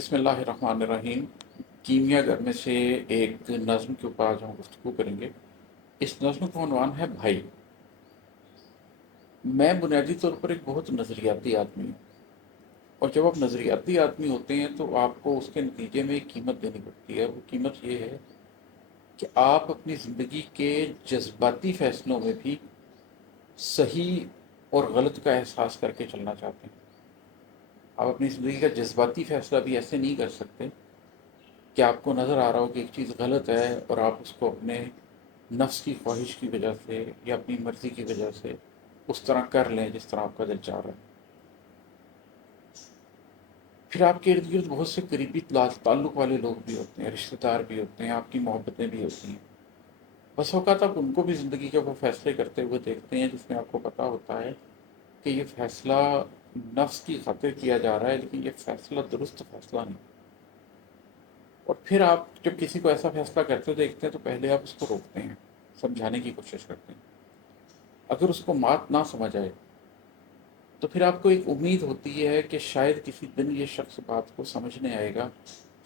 بسم اللہ الرحمن الرحیم۔ کیمیا گھر میں سے ایک نظم کے اوپر آج ہم گفتگو کریں گے۔ اس نظم کا عنوان ہے بھائی۔ میں بنیادی طور پر ایک بہت نظریاتی آدمی ہوں، اور جب آپ نظریاتی آدمی ہوتے ہیں تو آپ کو اس کے نتیجے میں ایک قیمت دینی پڑتی ہے۔ وہ قیمت یہ ہے کہ آپ اپنی زندگی کے جذباتی فیصلوں میں بھی صحیح اور غلط کا احساس کر کے چلنا چاہتے ہیں۔ آپ اپنی زندگی کا جذباتی فیصلہ بھی ایسے نہیں کر سکتے کہ آپ کو نظر آ رہا ہو کہ ایک چیز غلط ہے اور آپ اس کو اپنے نفس کی خواہش کی وجہ سے یا اپنی مرضی کی وجہ سے اس طرح کر لیں جس طرح آپ کا دل چاہ رہا ہے۔ پھر آپ کے ارد گرد بہت سے قریبی تعلق والے لوگ بھی ہوتے ہیں، رشتہ دار بھی ہوتے ہیں، آپ کی محبتیں بھی ہوتی ہیں۔ بس اوقات آپ ان کو بھی زندگی کے وہ فیصلے کرتے ہوئے دیکھتے ہیں جس میں آپ کو پتہ ہوتا ہے کہ یہ فیصلہ نفس کی خاطر کیا جا رہا ہے، لیکن یہ فیصلہ درست فیصلہ نہیں۔ اور پھر آپ جب کسی کو ایسا فیصلہ کرتے دیکھتے ہیں تو پہلے آپ اس کو روکتے ہیں، سمجھانے کی کوشش کرتے ہیں۔ اگر اس کو بات نہ سمجھ آئے تو پھر آپ کو ایک امید ہوتی ہے کہ شاید کسی دن یہ شخص بات کو سمجھنے آئے گا،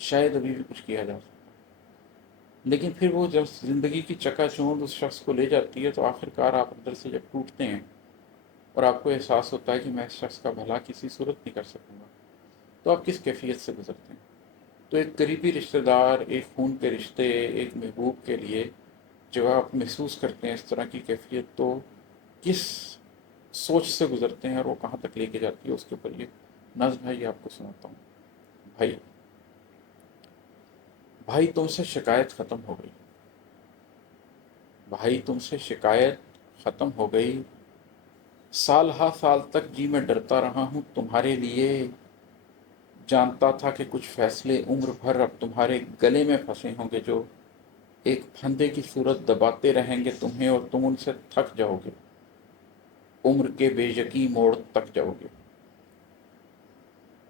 شاید ابھی بھی کچھ کیا جا سکتا ہے۔ لیکن پھر وہ جب زندگی کی چکا چوند اس شخص کو لے جاتی ہے تو آخر کار آپ اندر سے جب ٹوٹتے ہیں اور آپ کو احساس ہوتا ہے کہ میں اس شخص کا بھلا کسی صورت نہیں کر سکوں گا، تو آپ کس کیفیت سے گزرتے ہیں؟ تو ایک قریبی رشتہ دار، ایک خون کے رشتے، ایک محبوب کے لیے جب آپ محسوس کرتے ہیں اس طرح کی کیفیت، تو کس سوچ سے گزرتے ہیں اور وہ کہاں تک لے کے جاتی ہے، اس کے اوپر یہ نظم ہے، یہ آپ کو سناتا ہوں۔ بھائی، بھائی تم سے شکایت ختم ہو گئی، بھائی تم سے شکایت ختم ہو گئی، سال ہا سال تک جی میں ڈرتا رہا ہوں تمہارے لیے، جانتا تھا کہ کچھ فیصلے عمر بھر اب تمہارے گلے میں پھنسے ہوں گے، جو ایک پھندے کی صورت دباتے رہیں گے تمہیں اور تم ان سے تھک جاؤ گے، عمر کے بے یقین موڑ تک جاؤ گے۔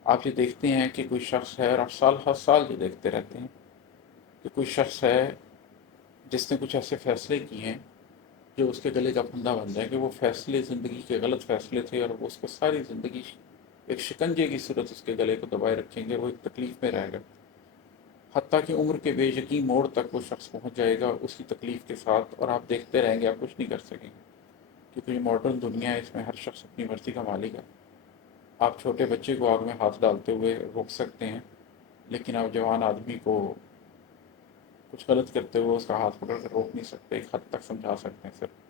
آپ یہ دیکھتے ہیں کہ کوئی شخص ہے، اور آپ سال ہر سال یہ دیکھتے رہتے ہیں کہ کوئی شخص ہے جس نے کچھ ایسے فیصلے کیے ہیں جو اس کے گلے کا پھندا بن جائے، کہ وہ فیصلے زندگی کے غلط فیصلے تھے اور وہ اس کو ساری زندگی ایک شکنجے کی صورت اس کے گلے کو دبائے رکھیں گے، وہ ایک تکلیف میں رہے گا، حتیٰ کہ عمر کے بے یقین موڑ تک وہ شخص پہنچ جائے گا اسی تکلیف کے ساتھ، اور آپ دیکھتے رہیں گے، آپ کچھ نہیں کر سکیں گے، کیونکہ یہ ماڈرن دنیا ہے، اس میں ہر شخص اپنی مرضی کا مالک ہے۔ آپ چھوٹے بچے کو آگ میں ہاتھ ڈالتے ہوئے روک سکتے ہیں، لیکن آپ جوان آدمی کو کچھ غلط کرتے ہوئے اس کا ہاتھ پکڑ کر روک نہیں سکتے، ایک حد تک سمجھا سکتے ہیں صرف۔